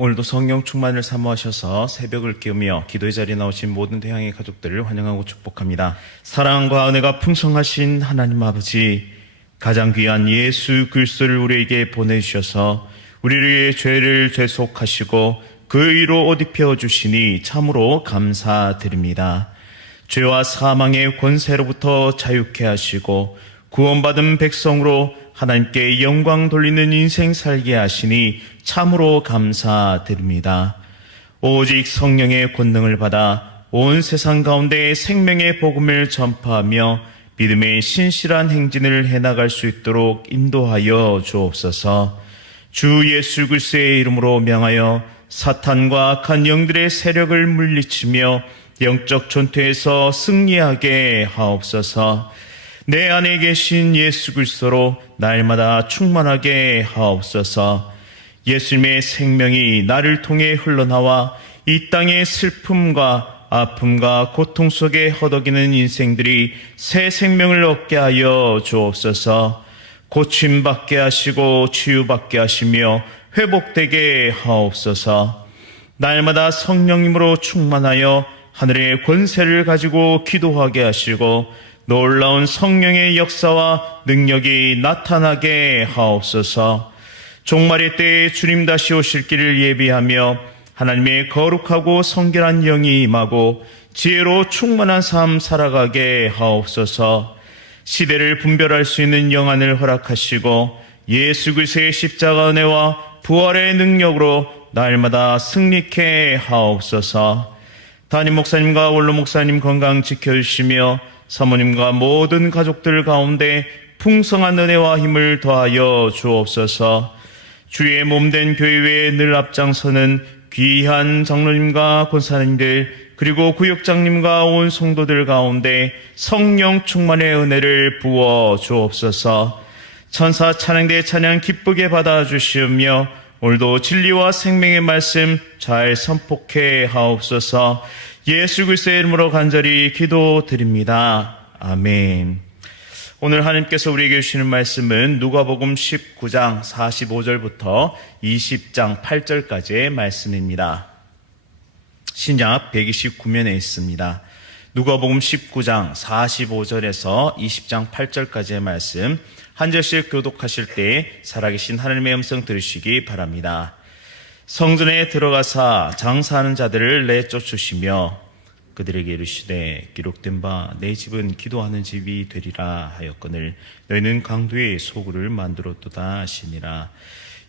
오늘도 성령 충만을 사모하셔서 새벽을 깨우며 기도의 자리에 나오신 모든 태양의 가족들을 환영하고 축복합니다. 사랑과 은혜가 풍성하신 하나님 아버지, 가장 귀한 예수 그리스도를 우리에게 보내주셔서 우리의 죄를 죄속하시고 그 의로 옷 입혀주시니 참으로 감사드립니다. 죄와 사망의 권세로부터 자유케 하시고 구원받은 백성으로 하나님께 영광 돌리는 인생 살게 하시니 참으로 감사드립니다. 오직 성령의 권능을 받아 온 세상 가운데 생명의 복음을 전파하며 믿음의 신실한 행진을 해나갈 수 있도록 인도하여 주옵소서. 주 예수 그리스도의 이름으로 명하여 사탄과 악한 영들의 세력을 물리치며 영적 전투에서 승리하게 하옵소서. 내 안에 계신 예수 그리스도로 날마다 충만하게 하옵소서. 예수님의 생명이 나를 통해 흘러나와 이 땅의 슬픔과 아픔과 고통 속에 허덕이는 인생들이 새 생명을 얻게 하여 주옵소서. 고침받게 하시고 치유받게 하시며 회복되게 하옵소서. 날마다 성령님으로 충만하여 하늘의 권세를 가지고 기도하게 하시고 놀라운 성령의 역사와 능력이 나타나게 하옵소서. 종말의 때에 주님 다시 오실 길을 예비하며 하나님의 거룩하고 성결한 영이 임하고 지혜로 충만한 삶 살아가게 하옵소서. 시대를 분별할 수 있는 영안을 허락하시고 예수 그리스도의 십자가 은혜와 부활의 능력으로 날마다 승리케 하옵소서. 담임 목사님과 원로 목사님 건강 지켜주시며 사모님과 모든 가족들 가운데 풍성한 은혜와 힘을 더하여 주옵소서. 주의 몸된 교회에 늘 앞장서는 귀한 장로님과 권사님들 그리고 구역장님과 온 성도들 가운데 성령 충만의 은혜를 부어 주옵소서. 천사 찬양대 찬양 기쁘게 받아주시며 오늘도 진리와 생명의 말씀 잘 선포케 하옵소서. 예수 그리스도의 이름으로 간절히 기도드립니다. 아멘. 오늘 하나님께서 우리에게 주시는 말씀은 누가복음 19장 45절부터 20장 8절까지의 말씀입니다. 신약 129면에 있습니다. 누가복음 19장 45절에서 20장 8절까지의 말씀 한 절씩 교독하실 때 살아계신 하나님의 음성 들으시기 바랍니다. 성전에 들어가사 장사하는 자들을 내쫓으시며 그들에게 이르시되 기록된 바 내 집은 기도하는 집이 되리라 하였거늘 너희는 강도의 소굴을 만들었도다 하시니라.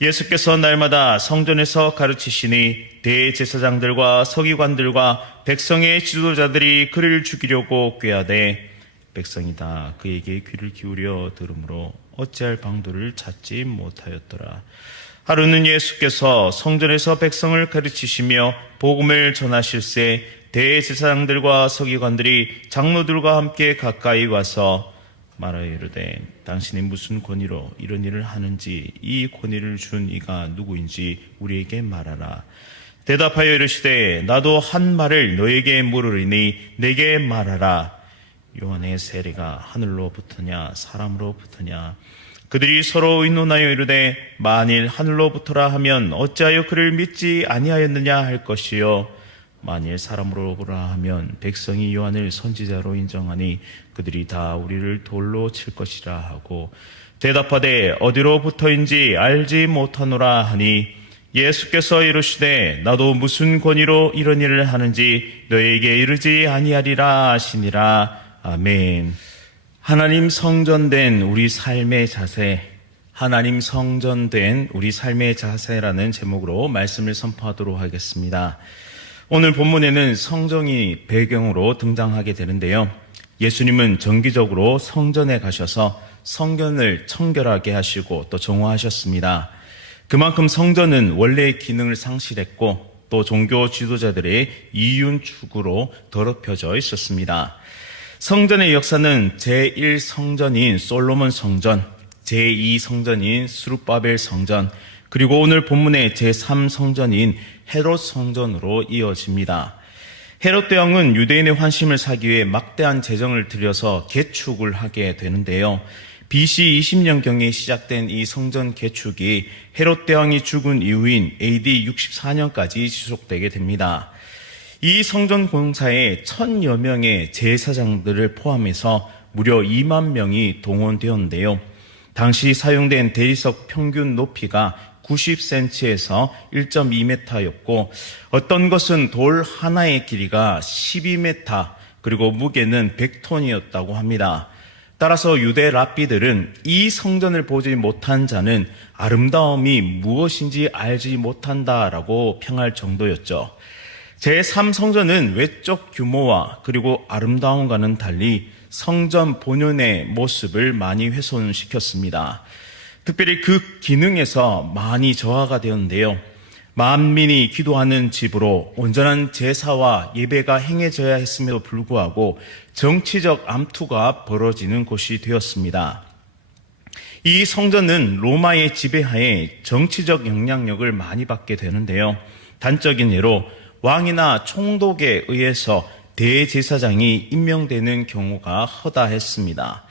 예수께서 날마다 성전에서 가르치시니 대제사장들과 서기관들과 백성의 지도자들이 그를 죽이려고 꾀하되 백성이 다 그에게 귀를 기울여 들으므로 어찌할 방도를 찾지 못하였더라. 하루는 예수께서 성전에서 백성을 가르치시며 복음을 전하실새 대제사장들과 서기관들이 장로들과 함께 가까이 와서 말하여 이르되 당신이 무슨 권위로 이런 일을 하는지 이 권위를 준 이가 누구인지 우리에게 말하라. 대답하여 이르시되 나도 한 말을 너에게 물으리니 내게 말하라. 요한의 세례가 하늘로부터냐 사람으로부터냐. 그들이 서로 의논하여 이르되 만일 하늘로부터라 하면 어찌하여 그를 믿지 아니하였느냐 할 것이요 만일 사람으로부터라 하면 백성이 요한을 선지자로 인정하니 그들이 다 우리를 돌로 칠 것이라 하고 대답하되 어디로부터인지 알지 못하노라 하니 예수께서 이르시되 나도 무슨 권위로 이런 일을 하는지 너에게 이르지 아니하리라 하시니라. 아멘. 하나님 성전된 우리 삶의 자세, 하나님 성전된 우리 삶의 자세라는 제목으로 말씀을 선포하도록 하겠습니다. 오늘 본문에는 성전이 배경으로 등장하게 되는데요. 예수님은 정기적으로 성전에 가셔서 성전을 청결하게 하시고 또 정화하셨습니다. 그만큼 성전은 원래의 기능을 상실했고 또 종교 지도자들의 이윤 추구로 더럽혀져 있었습니다. 성전의 역사는 제1성전인 솔로몬 성전, 제2성전인 스룹바벨 성전, 그리고 오늘 본문의 제3성전인 헤롯 성전으로 이어집니다. 헤롯 대왕은 유대인의 환심을 사기 위해 막대한 재정을 들여서 개축을 하게 되는데요. BC 20년경에 시작된 이 성전 개축이 헤롯 대왕이 죽은 이후인 AD 64년까지 지속되게 됩니다. 이 성전 공사에 1000여 명의 제사장들을 포함해서 무려 2만 명이 동원되었는데요. 당시 사용된 대리석 평균 높이가 90cm에서 1.2m였고 어떤 것은 돌 하나의 길이가 12m 그리고 무게는 100톤이었다고 합니다. 따라서 유대 랍비들은 이 성전을 보지 못한 자는 아름다움이 무엇인지 알지 못한다라고 평할 정도였죠. 제3성전은 외적 규모와 그리고 아름다움과는 달리 성전 본연의 모습을 많이 훼손시켰습니다. 특별히 그 기능에서 많이 저하가 되었는데요. 만민이 기도하는 집으로 온전한 제사와 예배가 행해져야 했음에도 불구하고 정치적 암투가 벌어지는 곳이 되었습니다. 이 성전은 로마의 지배하에 정치적 영향력을 많이 받게 되는데요. 단적인 예로 왕이나 총독에 의해서 대제사장이 임명되는 경우가 허다했습니다.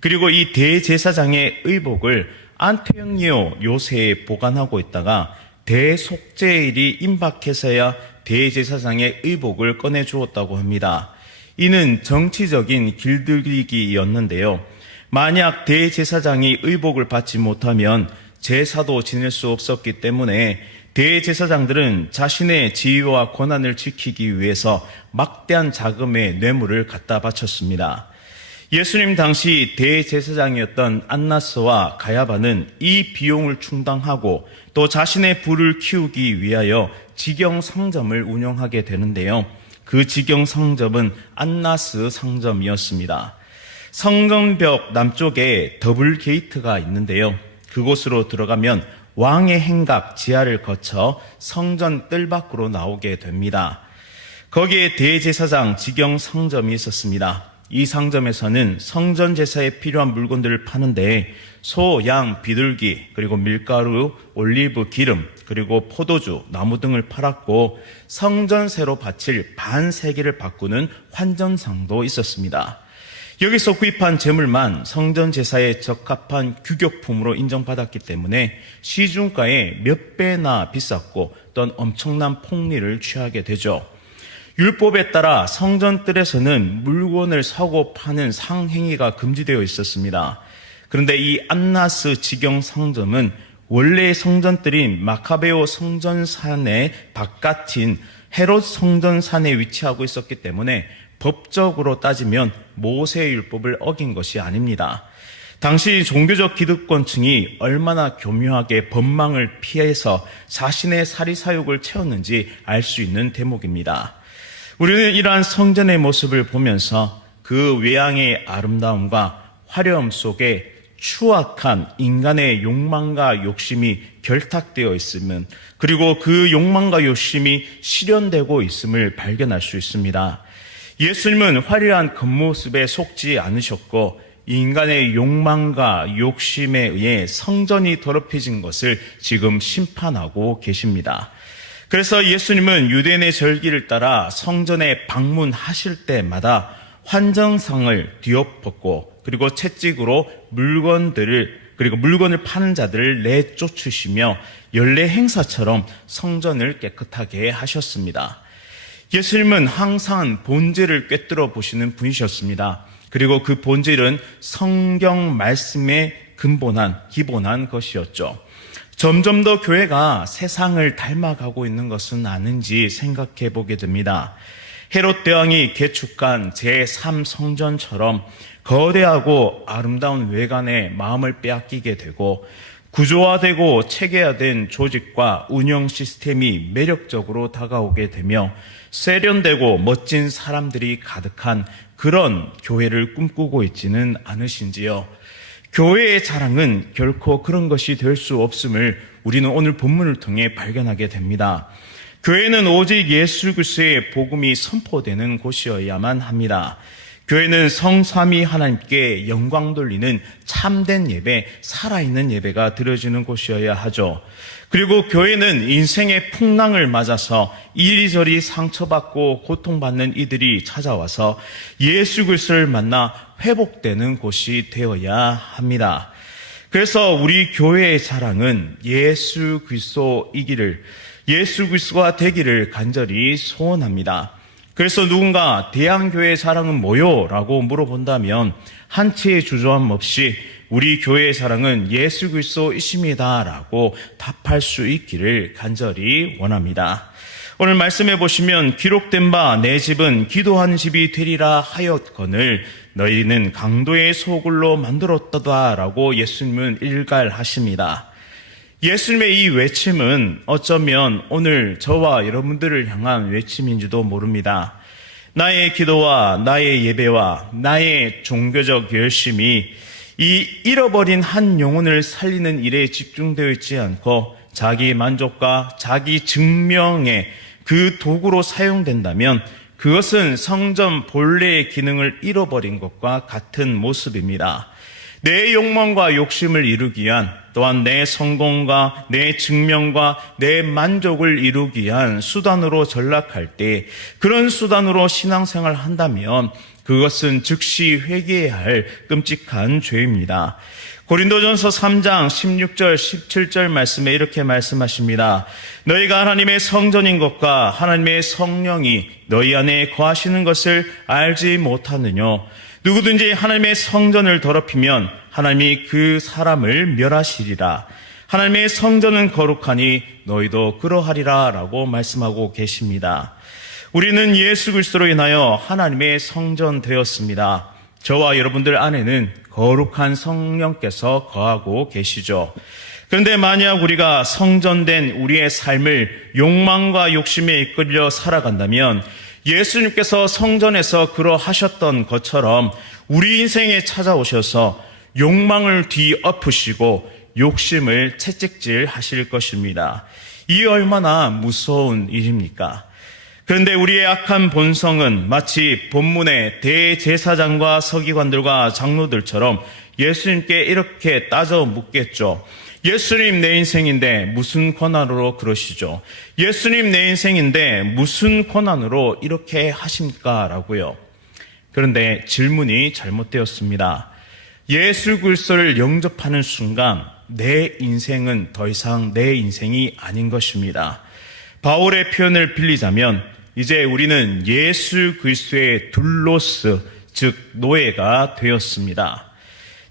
그리고 이 대제사장의 의복을 안토니오 요새에 보관하고 있다가 대속죄일이 임박해서야 대제사장의 의복을 꺼내주었다고 합니다. 이는 정치적인 길들이기였는데요. 만약 대제사장이 의복을 받지 못하면 제사도 지낼 수 없었기 때문에 대제사장들은 자신의 지위와 권한을 지키기 위해서 막대한 자금의 뇌물을 갖다 바쳤습니다. 예수님 당시 대제사장이었던 안나스와 가야바는 이 비용을 충당하고 또 자신의 부를 키우기 위하여 직영상점을 운영하게 되는데요. 그 직영상점은 안나스 상점이었습니다. 성전벽 남쪽에 더블 게이트가 있는데요. 그곳으로 들어가면 왕의 행각 지하를 거쳐 성전 뜰 밖으로 나오게 됩니다. 거기에 대제사장 직영상점이 있었습니다. 이 상점에서는 성전 제사에 필요한 물건들을 파는데 소, 양, 비둘기, 그리고 밀가루, 올리브 기름, 그리고 포도주, 나무 등을 팔았고 성전세로 바칠 반세기를 바꾸는 환전상도 있었습니다. 여기서 구입한 재물만 성전 제사에 적합한 규격품으로 인정받았기 때문에 시중가의 몇 배나 비쌌고 또한 엄청난 폭리를 취하게 되죠. 율법에 따라 성전뜰에서는 물건을 사고 파는 상행위가 금지되어 있었습니다. 그런데 이 안나스 직영상점은 원래의 성전뜰인 마카베오 성전산의 바깥인 헤롯 성전산에 위치하고 있었기 때문에 법적으로 따지면 모세율법을 어긴 것이 아닙니다. 당시 종교적 기득권층이 얼마나 교묘하게 법망을 피해서 자신의 사리사욕을 채웠는지 알 수 있는 대목입니다. 우리는 이러한 성전의 모습을 보면서 그 외양의 아름다움과 화려함 속에 추악한 인간의 욕망과 욕심이 결탁되어 있으면 그리고 그 욕망과 욕심이 실현되고 있음을 발견할 수 있습니다. 예수님은 화려한 겉모습에 속지 않으셨고 인간의 욕망과 욕심에 의해 성전이 더럽혀진 것을 지금 심판하고 계십니다. 그래서 예수님은 유대인의 절기를 따라 성전에 방문하실 때마다 환전상을 뒤엎었고 그리고 채찍으로 물건을 파는 자들을 내쫓으시며 연례 행사처럼 성전을 깨끗하게 하셨습니다. 예수님은 항상 본질을 꿰뚫어 보시는 분이셨습니다. 그리고 그 본질은 성경 말씀에 기본한 것이었죠. 점점 더 교회가 세상을 닮아가고 있는 것은 아닌지 생각해 보게 됩니다. 헤롯 대왕이 개축한 제3성전처럼 거대하고 아름다운 외관에 마음을 빼앗기게 되고 구조화되고 체계화된 조직과 운영 시스템이 매력적으로 다가오게 되며 세련되고 멋진 사람들이 가득한 그런 교회를 꿈꾸고 있지는 않으신지요? 교회의 자랑은 결코 그런 것이 될 수 없음을 우리는 오늘 본문을 통해 발견하게 됩니다. 교회는 오직 예수 그리스도의 복음이 선포되는 곳이어야만 합니다. 교회는 성삼위 하나님께 영광 돌리는 참된 예배, 살아있는 예배가 드려지는 곳이어야 하죠. 그리고 교회는 인생의 풍랑을 맞아서 이리저리 상처받고 고통받는 이들이 찾아와서 예수 그리스도를 만나 회복되는 곳이 되어야 합니다. 그래서 우리 교회의 자랑은 예수 그리스도이기를, 예수 그리스도가 되기를 간절히 소원합니다. 그래서 누군가 대한교회의 자랑은 뭐요? 라고 물어본다면 한치의 주저함 없이 우리 교회의 자랑은 예수 그리스도이십니다 라고 답할 수 있기를 간절히 원합니다. 오늘 말씀해 보시면 기록된 바 내 집은 기도하는 집이 되리라 하였거늘 너희는 강도의 소굴로 만들었다다 라고 예수님은 일갈하십니다. 예수님의 이 외침은 어쩌면 오늘 저와 여러분들을 향한 외침인지도 모릅니다. 나의 기도와 나의 예배와 나의 종교적 열심이 이 잃어버린 한 영혼을 살리는 일에 집중되어 있지 않고 자기 만족과 자기 증명의 그 도구로 사용된다면 그것은 성전 본래의 기능을 잃어버린 것과 같은 모습입니다. 내 욕망과 욕심을 이루기 위한, 또한 내 성공과 내 증명과 내 만족을 이루기 위한 수단으로 전락할 때, 그런 수단으로 신앙생활을 한다면 그것은 즉시 회개해야 할 끔찍한 죄입니다. 고린도전서 3장 16절 17절 말씀에 이렇게 말씀하십니다. 너희가 하나님의 성전인 것과 하나님의 성령이 너희 안에 거하시는 것을 알지 못하느냐. 누구든지 하나님의 성전을 더럽히면 하나님이 그 사람을 멸하시리라. 하나님의 성전은 거룩하니 너희도 그러하리라 라고 말씀하고 계십니다. 우리는 예수 그리스도로 인하여 하나님의 성전 되었습니다. 저와 여러분들 안에는 거룩한 성령께서 거하고 계시죠. 그런데 만약 우리가 성전된 우리의 삶을 욕망과 욕심에 이끌려 살아간다면 예수님께서 성전에서 그러하셨던 것처럼 우리 인생에 찾아오셔서 욕망을 뒤엎으시고 욕심을 채찍질 하실 것입니다. 이 얼마나 무서운 일입니까? 그런데 우리의 악한 본성은 마치 본문의 대제사장과 서기관들과 장로들처럼 예수님께 이렇게 따져 묻겠죠. 예수님, 내 인생인데 무슨 권한으로 그러시죠? 예수님, 내 인생인데 무슨 권한으로 이렇게 하십니까? 라고요. 그런데 질문이 잘못되었습니다. 예수 그리스도를 영접하는 순간 내 인생은 더 이상 내 인생이 아닌 것입니다. 바울의 표현을 빌리자면 이제 우리는 예수 그리스도의 둘로스, 즉 노예가 되었습니다.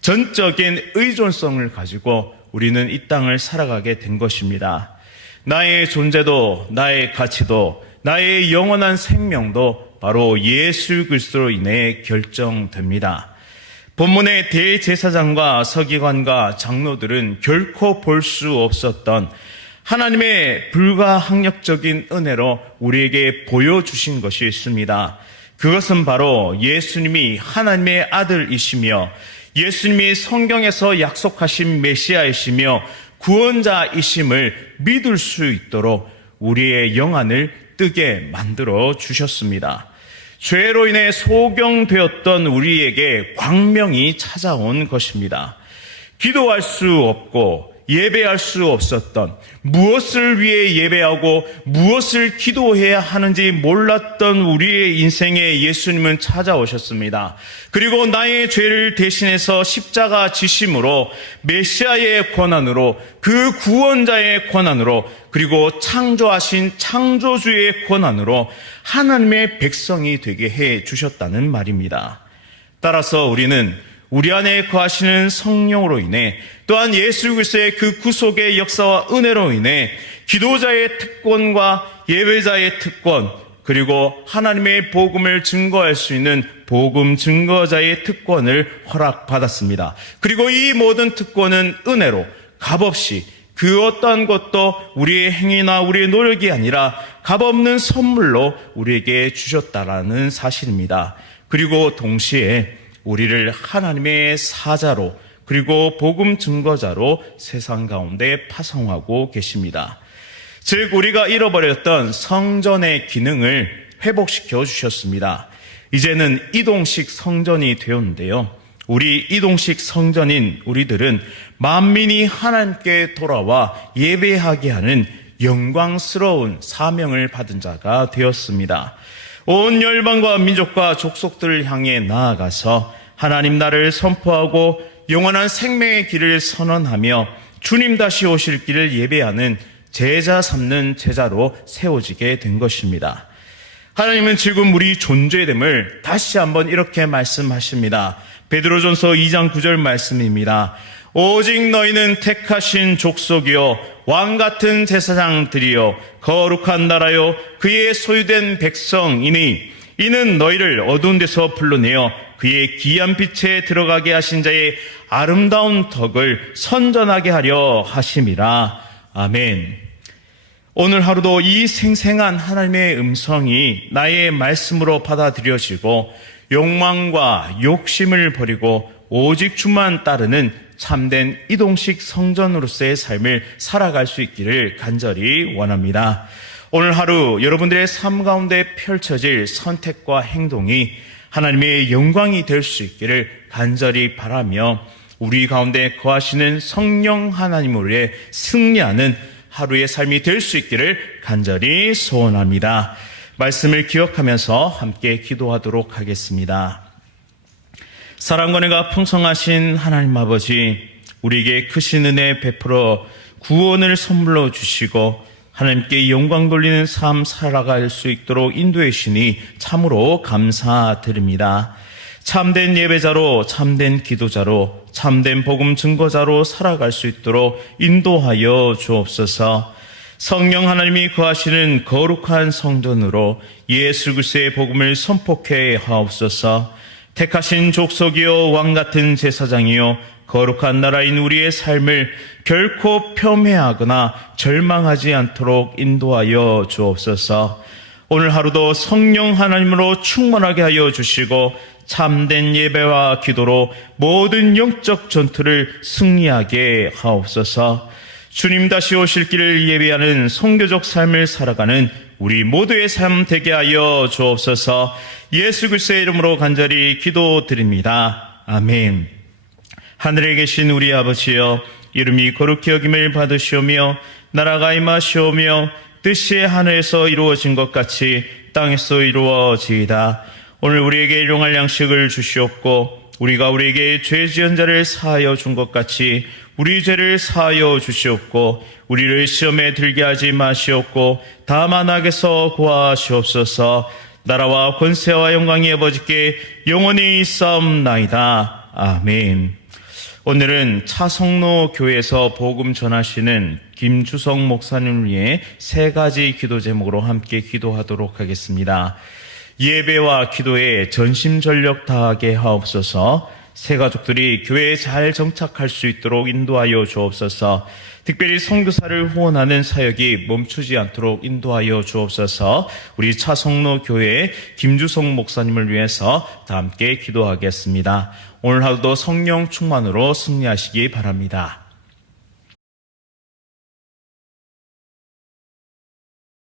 전적인 의존성을 가지고 우리는 이 땅을 살아가게 된 것입니다. 나의 존재도, 나의 가치도, 나의 영원한 생명도 바로 예수 그리스도로 인해 결정됩니다. 본문의 대제사장과 서기관과 장로들은 결코 볼 수 없었던 하나님의 불가항력적인 은혜로 우리에게 보여주신 것이 있습니다. 그것은 바로 예수님이 하나님의 아들이시며 예수님이 성경에서 약속하신 메시아이시며 구원자이심을 믿을 수 있도록 우리의 영안을 뜨게 만들어 주셨습니다. 죄로 인해 소경되었던 우리에게 광명이 찾아온 것입니다. 기도할 수 없고 예배할 수 없었던, 무엇을 위해 예배하고 무엇을 기도해야 하는지 몰랐던 우리의 인생에 예수님은 찾아오셨습니다. 그리고 나의 죄를 대신해서 십자가 지심으로 메시아의 권한으로, 그 구원자의 권한으로, 그리고 창조하신 창조주의 권한으로 하나님의 백성이 되게 해 주셨다는 말입니다. 따라서 우리는 우리 안에 거하시는 성령으로 인해, 또한 예수 그리스도의 그 구속의 역사와 은혜로 인해 기도자의 특권과 예배자의 특권, 그리고 하나님의 복음을 증거할 수 있는 복음 증거자의 특권을 허락받았습니다. 그리고 이 모든 특권은 은혜로 값없이, 그 어떠한 것도 우리의 행위나 우리의 노력이 아니라 값없는 선물로 우리에게 주셨다라는 사실입니다. 그리고 동시에 우리를 하나님의 사자로, 그리고 복음 증거자로 세상 가운데 파송하고 계십니다. 즉 우리가 잃어버렸던 성전의 기능을 회복시켜 주셨습니다. 이제는 이동식 성전이 되었는데요, 우리 이동식 성전인 우리들은 만민이 하나님께 돌아와 예배하게 하는 영광스러운 사명을 받은 자가 되었습니다. 온 열방과 민족과 족속들을 향해 나아가서 하나님 나라를 선포하고 영원한 생명의 길을 선언하며 주님 다시 오실 길을 예배하는 제자 삼는 제자로 세워지게 된 것입니다. 하나님은 지금 우리 존재됨을 다시 한번 이렇게 말씀하십니다. 베드로전서 2장 9절 말씀입니다. 오직 너희는 택하신 족속이요 왕같은 제사장들이요 거룩한 나라요 그의 소유된 백성이니 이는 너희를 어두운 데서 불러내어 그의 귀한 빛에 들어가게 하신 자의 아름다운 덕을 선전하게 하려 하심이라. 아멘. 오늘 하루도 이 생생한 하나님의 음성이 나의 말씀으로 받아들여지고 욕망과 욕심을 버리고 오직 주만 따르는 참된 이동식 성전으로서의 삶을 살아갈 수 있기를 간절히 원합니다. 오늘 하루 여러분들의 삶 가운데 펼쳐질 선택과 행동이 하나님의 영광이 될 수 있기를 간절히 바라며 우리 가운데 거하시는 성령 하나님으로의 승리하는 하루의 삶이 될 수 있기를 간절히 소원합니다. 말씀을 기억하면서 함께 기도하도록 하겠습니다. 사랑과 은혜가 풍성하신 하나님 아버지, 우리에게 크신 은혜 베풀어 구원을 선물로 주시고 하나님께 영광 돌리는 삶 살아갈 수 있도록 인도해 주시니 참으로 감사드립니다. 참된 예배자로, 참된 기도자로, 참된 복음 증거자로 살아갈 수 있도록 인도하여 주옵소서. 성령 하나님이 거하시는 거룩한 성전으로 예수 그리스도의 복음을 선포케 하옵소서. 택하신 족속이요 왕같은 제사장이요 거룩한 나라인 우리의 삶을 결코 폄훼하거나 절망하지 않도록 인도하여 주옵소서. 오늘 하루도 성령 하나님으로 충만하게 하여 주시고 참된 예배와 기도로 모든 영적 전투를 승리하게 하옵소서. 주님 다시 오실 길을 예배하는 선교적 삶을 살아가는 우리 모두의 삶 되게 하여 주옵소서. 예수 그리스도의 이름으로 간절히 기도드립니다. 아멘. 하늘에 계신 우리 아버지여, 이름이 거룩히 여김을 받으시오며 나라가 임하시오며 뜻이 하늘에서 이루어진 것 같이 땅에서 이루어지이다. 오늘 우리에게 일용할 양식을 주시옵고 우리가 우리에게 죄 지은 자를 사하여 준 것 같이 우리 죄를 사하여 주시옵고 우리를 시험에 들게 하지 마시옵고 다만 악에서 구하시옵소서. 나라와 권세와 영광이 아버지께 영원히 있사옵나이다. 아멘. 오늘은 차성로 교회에서 복음 전하시는 김주성 목사님을 위해 세 가지 기도 제목으로 함께 기도하도록 하겠습니다. 예배와 기도에 전심전력 다하게 하옵소서. 새 가족들이 교회에 잘 정착할 수 있도록 인도하여 주옵소서. 특별히 선교사를 후원하는 사역이 멈추지 않도록 인도하여 주옵소서. 우리 차성로 교회 김주성 목사님을 위해서 다 함께 기도하겠습니다. 오늘 하루도 성령 충만으로 승리하시기 바랍니다.